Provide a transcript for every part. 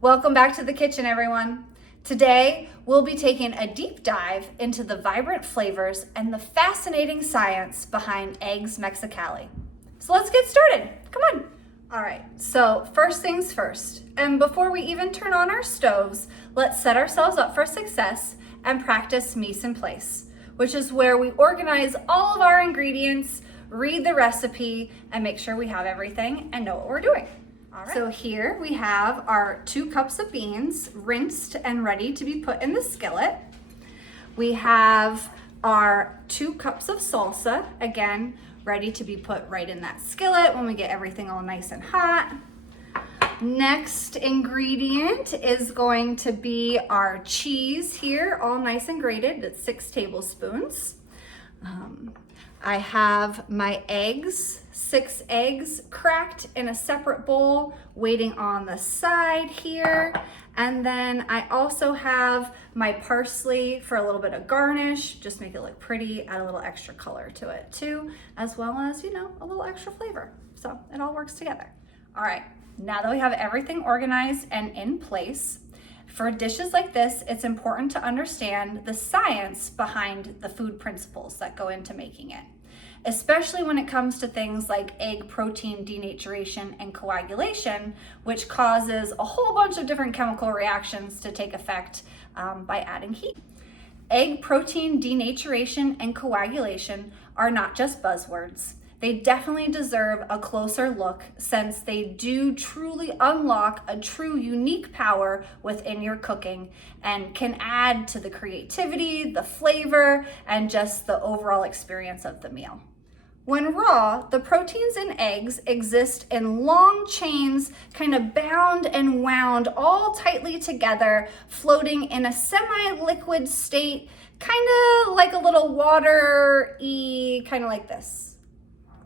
Welcome back to the kitchen, everyone. Today, we'll be taking a deep dive into the vibrant flavors and the fascinating science behind eggs Mexicali. So let's get started. Come on. All right, so first things first, and before we even turn on our stoves, let's set ourselves up for success and practice mise en place, which is where we organize all of our ingredients, read the recipe, and make sure we have everything and know what we're doing. All right. So here we have our 2 cups of beans rinsed and ready to be put in the skillet. We have our 2 cups of salsa, again, ready to be put right in that skillet when we get everything all nice and hot. Next ingredient is going to be our cheese here, all nice and grated. That's 6 tablespoons. I have my eggs, 6 eggs cracked in a separate bowl, waiting on the side here. And then I also have my parsley for a little bit of garnish, just make it look pretty, add a little extra color to it too, as well as, a little extra flavor. So it all works together. All right, now that we have everything organized and in place, for dishes like this, it's important to understand the science behind the food principles that go into making it, especially when it comes to things like egg protein denaturation and coagulation, which causes a whole bunch of different chemical reactions to take effect by adding heat. Egg protein denaturation and coagulation are not just buzzwords. They definitely deserve a closer look since they do truly unlock a true unique power within your cooking and can add to the creativity, the flavor, and just the overall experience of the meal. When raw, the proteins in eggs exist in long chains, kind of bound and wound all tightly together, floating in a semi-liquid state, kind of like a little water-y, kind of like this.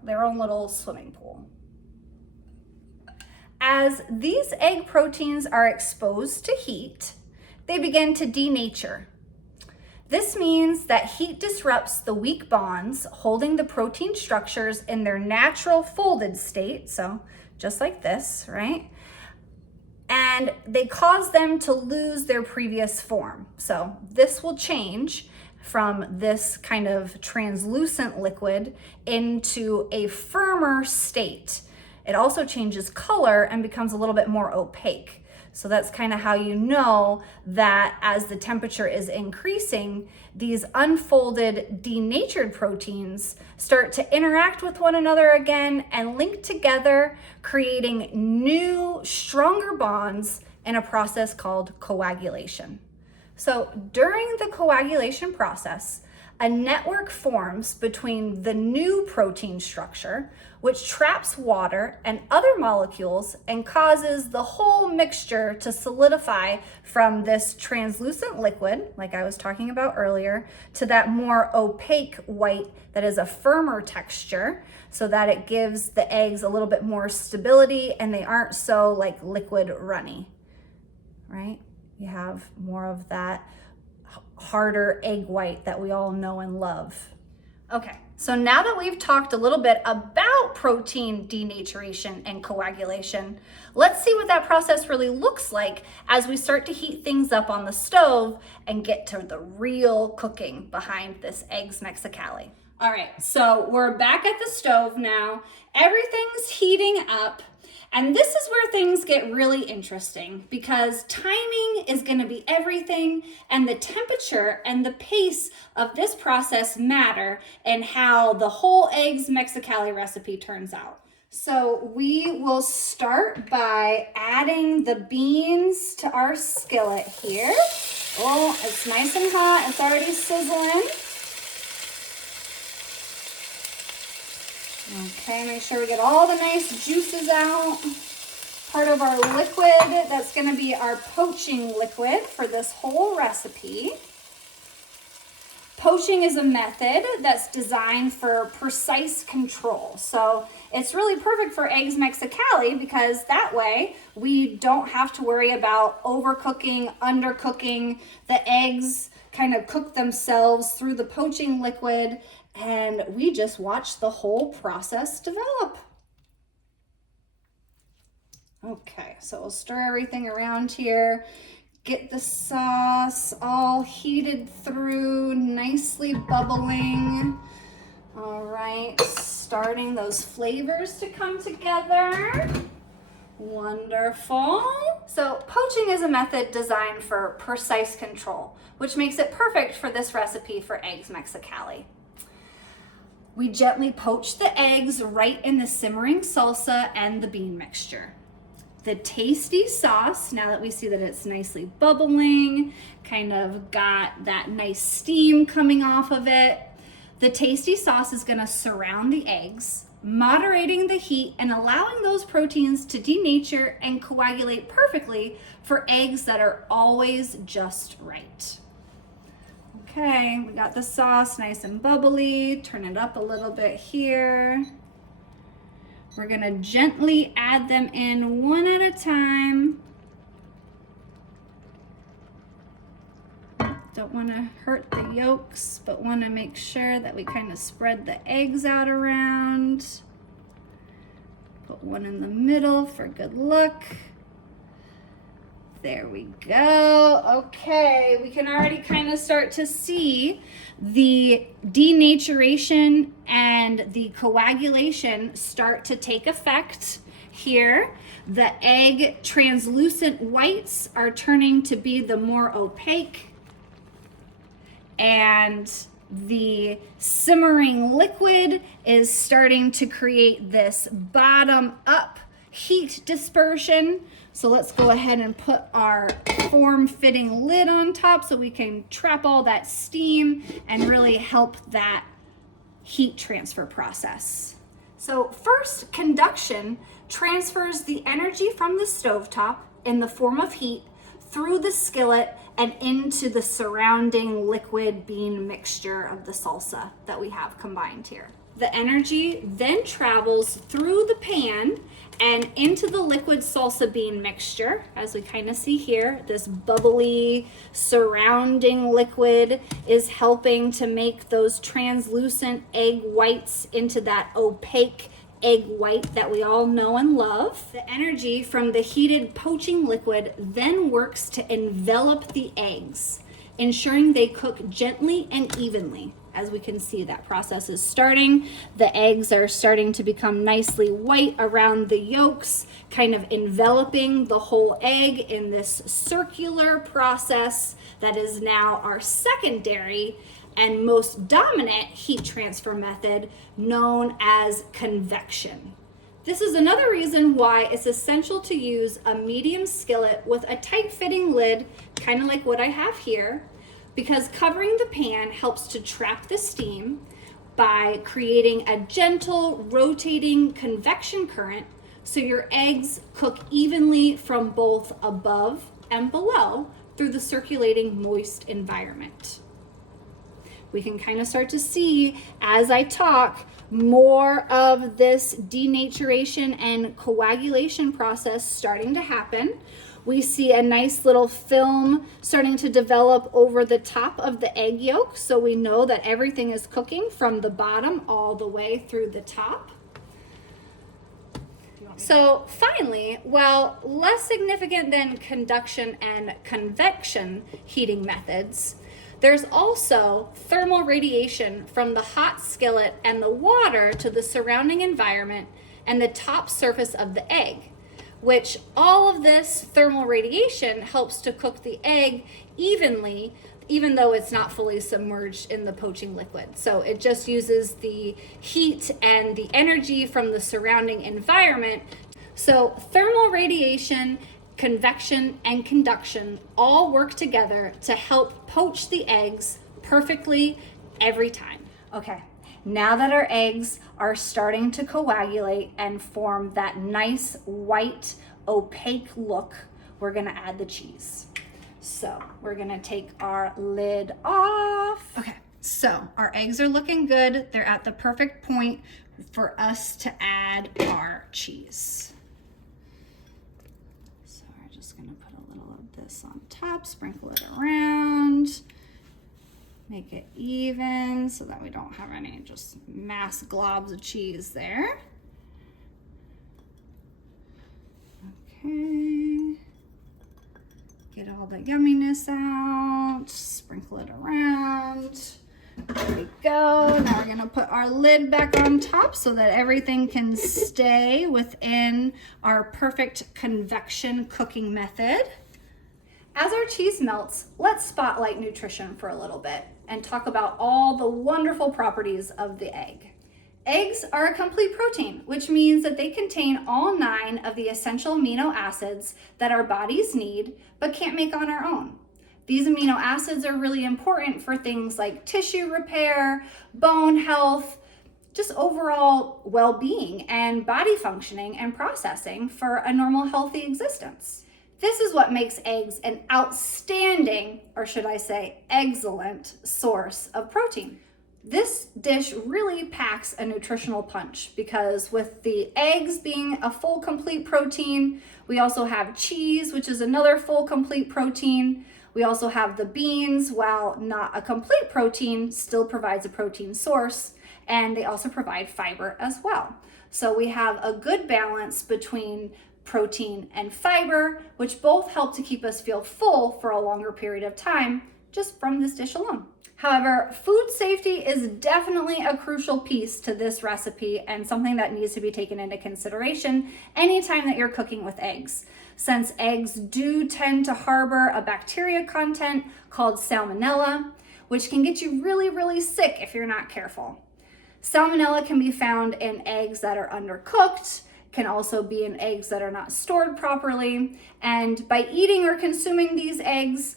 Their own little swimming pool. As these egg proteins are exposed to heat, they begin to denature. This means that heat disrupts the weak bonds holding the protein structures in their natural folded state, so just like this, right? And they cause them to lose their previous form. So this will change from this kind of translucent liquid into a firmer state. It also changes color and becomes a little bit more opaque. So that's kind of how you know that as the temperature is increasing, these unfolded denatured proteins start to interact with one another again and link together, creating new, stronger bonds in a process called coagulation. So during the coagulation process, a network forms between the new protein structure, which traps water and other molecules and causes the whole mixture to solidify from this translucent liquid, like I was talking about earlier, to that more opaque white that is a firmer texture, so that it gives the eggs a little bit more stability and they aren't so like liquid runny, right? You have more of that harder egg white that we all know and love. Okay, so now that we've talked a little bit about protein denaturation and coagulation, let's see what that process really looks like as we start to heat things up on the stove and get to the real cooking behind this eggs Mexicali. All right, so we're back at the stove now. Everything's heating up. And this is where things get really interesting because timing is going to be everything, and the temperature and the pace of this process matter in how the whole eggs Mexicali recipe turns out. So we will start by adding the beans to our skillet here. Oh, it's nice and hot. It's already sizzling. Okay, make sure we get all the nice juices out. Part of our liquid, that's gonna be our poaching liquid for this whole recipe. Poaching is a method that's designed for precise control. So it's really perfect for eggs Mexicali because that way we don't have to worry about overcooking, undercooking. The eggs kind of cook themselves through the poaching liquid, and we just watch the whole process develop. Okay, so we'll stir everything around here. Get the sauce all heated through, nicely bubbling. All right, starting those flavors to come together. Wonderful. So poaching is a method designed for precise control, which makes it perfect for this recipe for eggs Mexicali. We gently poach the eggs right in the simmering salsa and the bean mixture. The tasty sauce, now that we see that it's nicely bubbling, kind of got that nice steam coming off of it, the tasty sauce is gonna surround the eggs, moderating the heat and allowing those proteins to denature and coagulate perfectly for eggs that are always just right. Okay, we got the sauce nice and bubbly. Turn it up a little bit here. We're gonna gently add them in one at a time. Don't wanna hurt the yolks, but wanna make sure that we kind of spread the eggs out around. Put one in the middle for good look. There we go. Okay, we can already kind of start to see the denaturation and the coagulation start to take effect here. The egg translucent whites are turning to be the more opaque, and the simmering liquid is starting to create this bottom up heat dispersion. So let's go ahead and put our form-fitting lid on top so we can trap all that steam and really help that heat transfer process. So first, conduction transfers the energy from the stovetop in the form of heat through the skillet and into the surrounding liquid bean mixture of the salsa that we have combined here. The energy then travels through the pan and into the liquid salsa bean mixture. As we kind of see here, this bubbly surrounding liquid is helping to make those translucent egg whites into that opaque egg white that we all know and love. The energy from the heated poaching liquid then works to envelop the eggs, ensuring they cook gently and evenly. As we can see, that process is starting. The eggs are starting to become nicely white around the yolks, kind of enveloping the whole egg in this circular process that is now our secondary and most dominant heat transfer method, known as convection. This is another reason why it's essential to use a medium skillet with a tight-fitting lid, kind of like what I have here, because covering the pan helps to trap the steam by creating a gentle rotating convection current so your eggs cook evenly from both above and below through the circulating moist environment. We can kind of start to see, as I talk, more of this denaturation and coagulation process starting to happen. We see a nice little film starting to develop over the top of the egg yolk, so we know that everything is cooking from the bottom all the way through the top. So finally, while less significant than conduction and convection heating methods, there's also thermal radiation from the hot skillet and the water to the surrounding environment and the top surface of the egg, which all of this thermal radiation helps to cook the egg evenly, even though it's not fully submerged in the poaching liquid. So it just uses the heat and the energy from the surrounding environment. So thermal radiation, convection, and conduction all work together to help poach the eggs perfectly every time. Okay, now that our eggs are starting to coagulate and form that nice white opaque look, we're gonna add the cheese. So we're gonna take our lid off. Okay, so our eggs are looking good. They're at the perfect point for us to add our cheese. So we're just gonna put a little of this on top, sprinkle it around, make it even so that we don't have any just mass globs of cheese there. Get all the yumminess out, sprinkle it around. There we go. Now we're gonna put our lid back on top so that everything can stay within our perfect convection cooking method. As our cheese melts, let's spotlight nutrition for a little bit and talk about all the wonderful properties of the egg. Eggs are a complete protein, which means that they contain all 9 of the essential amino acids that our bodies need but can't make on our own. These amino acids are really important for things like tissue repair, bone health, just overall well-being and body functioning and processing for a normal, healthy existence. This is what makes eggs an outstanding, or should I say, excellent source of protein. This dish really packs a nutritional punch because with the eggs being a full complete protein, we also have cheese, which is another full complete protein. We also have the beans, while not a complete protein, still provides a protein source, and they also provide fiber as well. So we have a good balance between protein and fiber, which both help to keep us feel full for a longer period of time just from this dish alone. However, food safety is definitely a crucial piece to this recipe and something that needs to be taken into consideration anytime that you're cooking with eggs, since eggs do tend to harbor a bacteria content called salmonella, which can get you really, really sick if you're not careful. Salmonella can be found in eggs that are undercooked, can also be in eggs that are not stored properly, and by eating or consuming these eggs,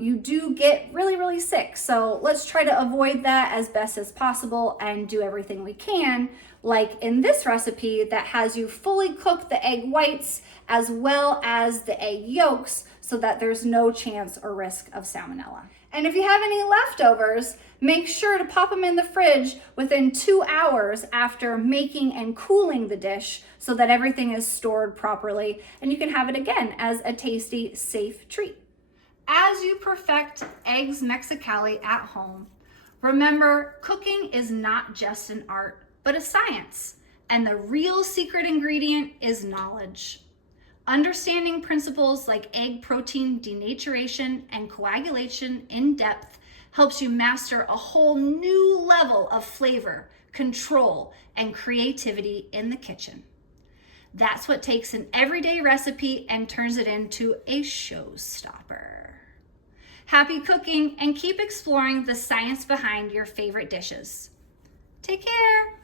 you do get really, really sick. So let's try to avoid that as best as possible and do everything we can, like in this recipe that has you fully cook the egg whites as well as the egg yolks so that there's no chance or risk of salmonella. And if you have any leftovers, make sure to pop them in the fridge within 2 hours after making and cooling the dish so that everything is stored properly and you can have it again as a tasty, safe treat. As you perfect eggs Mexicali at home, remember cooking is not just an art, but a science, and the real secret ingredient is knowledge. Understanding principles like egg protein denaturation and coagulation in depth helps you master a whole new level of flavor, control, and creativity in the kitchen. That's what takes an everyday recipe and turns it into a showstopper. Happy cooking and keep exploring the science behind your favorite dishes. Take care.